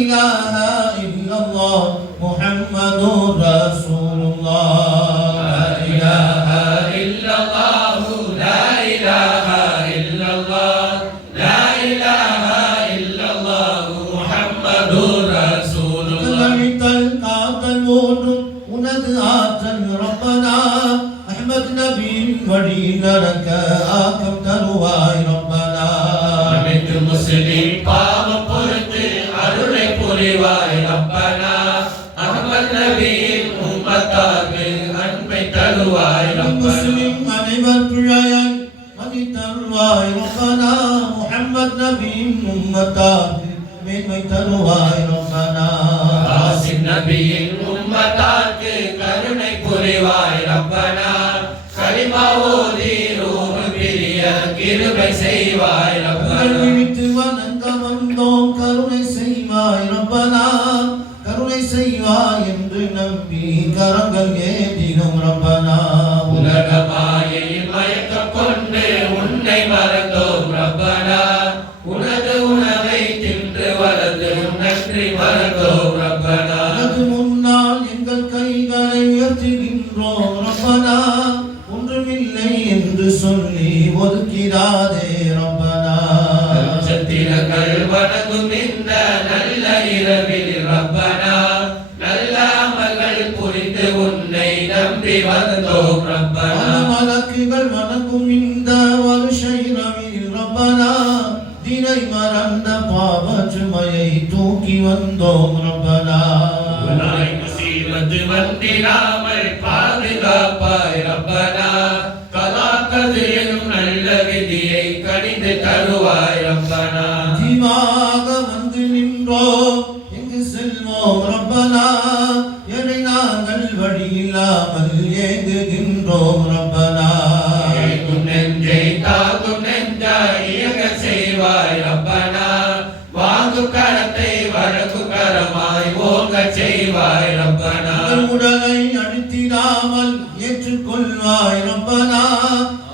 إله إلا الله محمد رسول الله. لا إله إلا الله لا إله إلا الله لا إله إلا الله محمد رسول الله. لم تلقى تلود ونذات ربنا. أحمد نبي ولي لك آكم تلواي ربنا. من المسلمين மதி தருவாய் ரப்பனா முஹம்மத் நபியின் உம்மத்தாக மேன்மை தருவாய் ரப்பனா. ஆசிம் நபியின் உம்மத்தாக்கு கருணை புரிவாய் ரப்பனா. கலிமா ஓதி ரூஹ் பிரிய கிருபை செய்வாய் ரப்பனா. விழித்து வணங்க வந்தோம் கருணை செய்வாய் ரப்பனா. கருணை செய்வாய் என்று நம்பி கரங்கள் ஏதினோம் எங்கள் கைகளை உயர்த்துகின்றோம். ரப்பனா ஒன்றுமில்லை என்று சொல்லி ஒதுக்கிடாதே ரப்பனா. நட்சத்திரங்கள் வணங்கும் இந்த நல்ல இரவில் ரப்பனா நல்ல அமல்கள் புரிந்து உன்னை நம்பி வந்தோம் ரப்பனா. மலக்குகள் வணங்கும் இந்த வருஷ இரவில் ரப்பனா தினை மறந்த பாவ சுமையை தூக்கி வந்தோம் வந்திடாமல் பாதுகாப்பாய் ரப்பனா கலாக்கது எனும் நல்ல விதியை கணிந்து தருவாய் ரப்பனா ஜீவாக வந்து நின்றோம் எங்கு செல்வோம் ரப்பனா. எனை நாங்கள் வழி இல்லாமல் ஏங்குகின்றோம் ரப்பனா. நெஞ்சை தாக்கும் நெஞ்சாய் இயங்க செய்வாய் ரப்பனா வாங்கும் கரத்தை வழங்கும் கரமாய் ஓங்க செய்வாய் ரப்பனா எங்கள் உடலை அழித்திடாமல் ஏற்றுக்கொள்வாய் ரப்பனா.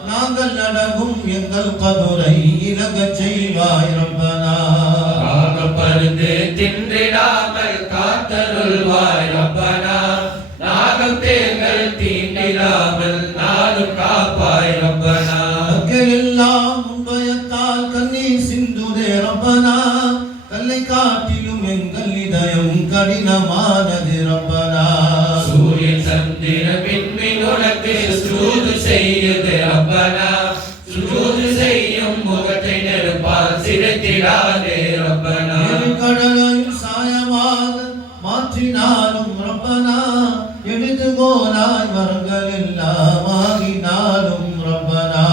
நாங்கள் நடக்கும் எங்கள் கதுரை இலகச் செய்வாய் ரப்பனா. காகப்பருந்து தின்றிடாமல் காத்தருள்வாய் ரப்பனா. நாகம் தேங்கள் தீண்டிடாமல் நாடும் காப்பாய் ரப்பனா. எல்லாம் முன்பயத்தால் கண்ணீர் சிந்துதே ரப்பனா. கல்லை காட்டிலும் எங்கள் இதயம் கடினமானது. சிரித்திடாதே ரப்பனா. கடலையும் சாயமாக மாற்றினாலும் ரப்பனா. எழுது கோலாய் வரங்கள் எல்லாம் ஆகினாலும் ரப்பனா.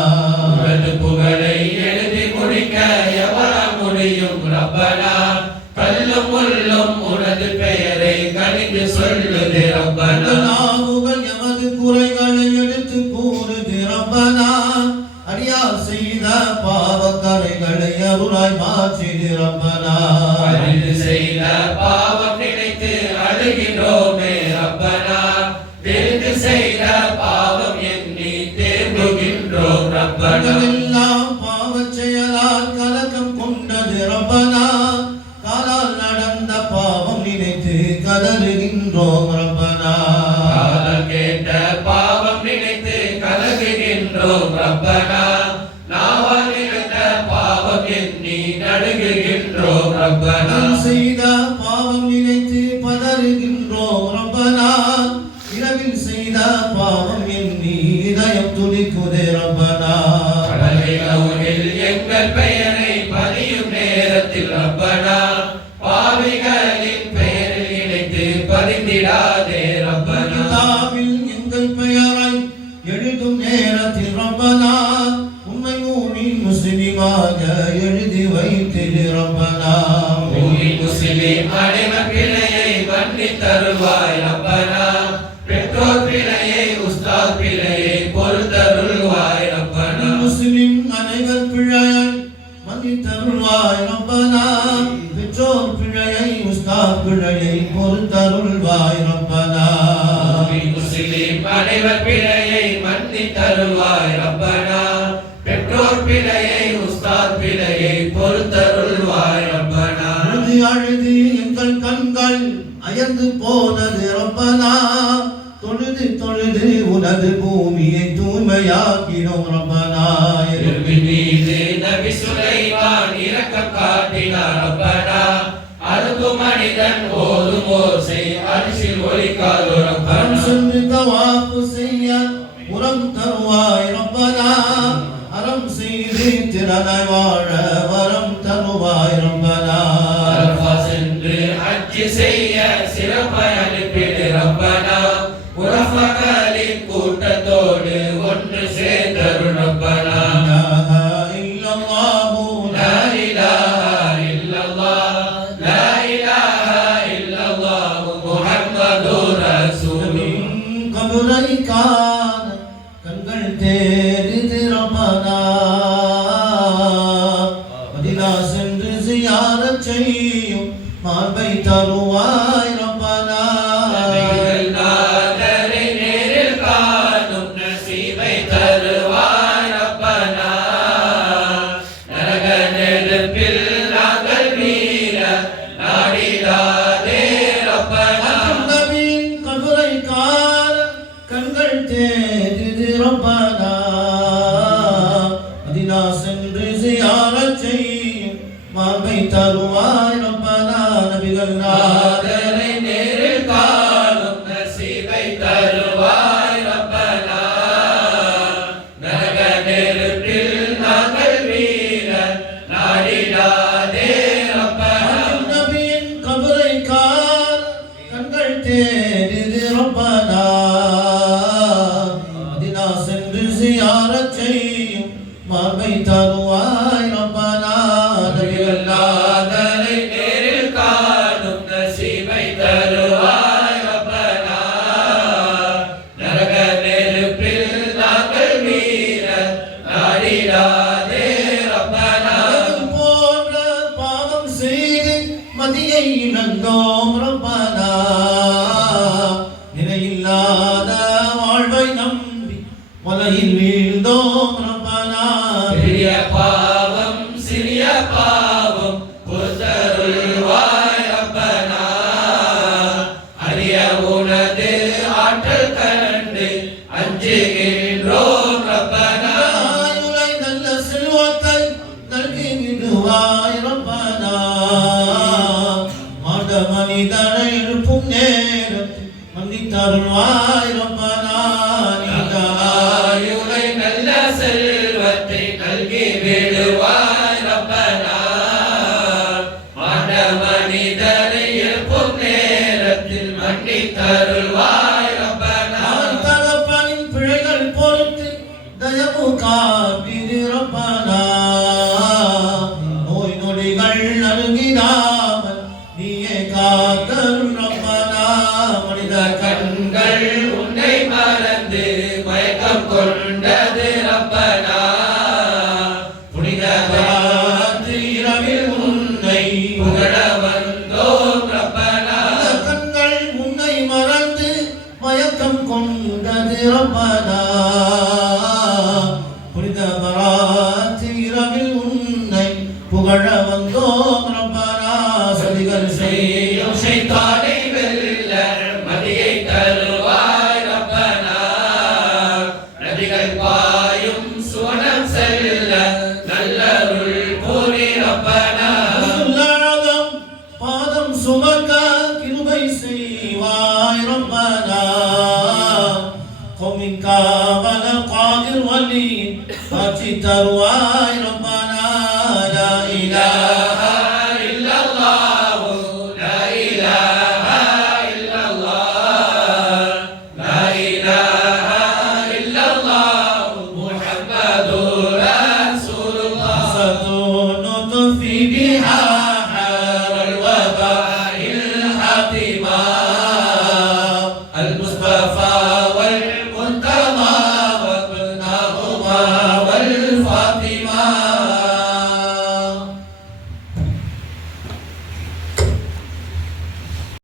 உனது புகழை எழுதி முடிக்க எவரால் முடியும் ரப்பனா? கல்லும் முள்ளும் உனது பெயரை கணிந்து சொல்லுது ரப்பனா. பாவங்களை அருளாய் மாற்றிடு ரப்பனா. அறிந்து செய்த பாவம் நினைத்து அழுகின்றோமே ரப்பனா. தெரிந்து செய்த பாவம் ربنا பெற்றோர் பிழையை உஸ்தார் பிழையை பொறுத்தருள்வாய் ரப்பனா. அழுது அழுது எங்கள் கண்கள் அயர்ந்து போனது ரப்பனா. தொழுது தொழுது உனது பூமியை தூய்மையாக்கினோம் ரப்பனா. அதனை வாழ வரம் தருவாய் ரம்பனா சென்று அச்சு செய்ய சிறப்பை அனுப்பிடு ரம்பனா உறவகளின் கூட்டத்தோடு ஒன்று சேர்ந்தரு ரம்பனா கண்கள் தேர் تروى Gracias. فاتي ترواي ربنا لا إله إلا الله. لا إله إلا الله. لا إله إلا الله. محمد رسول الله. صدون في بها.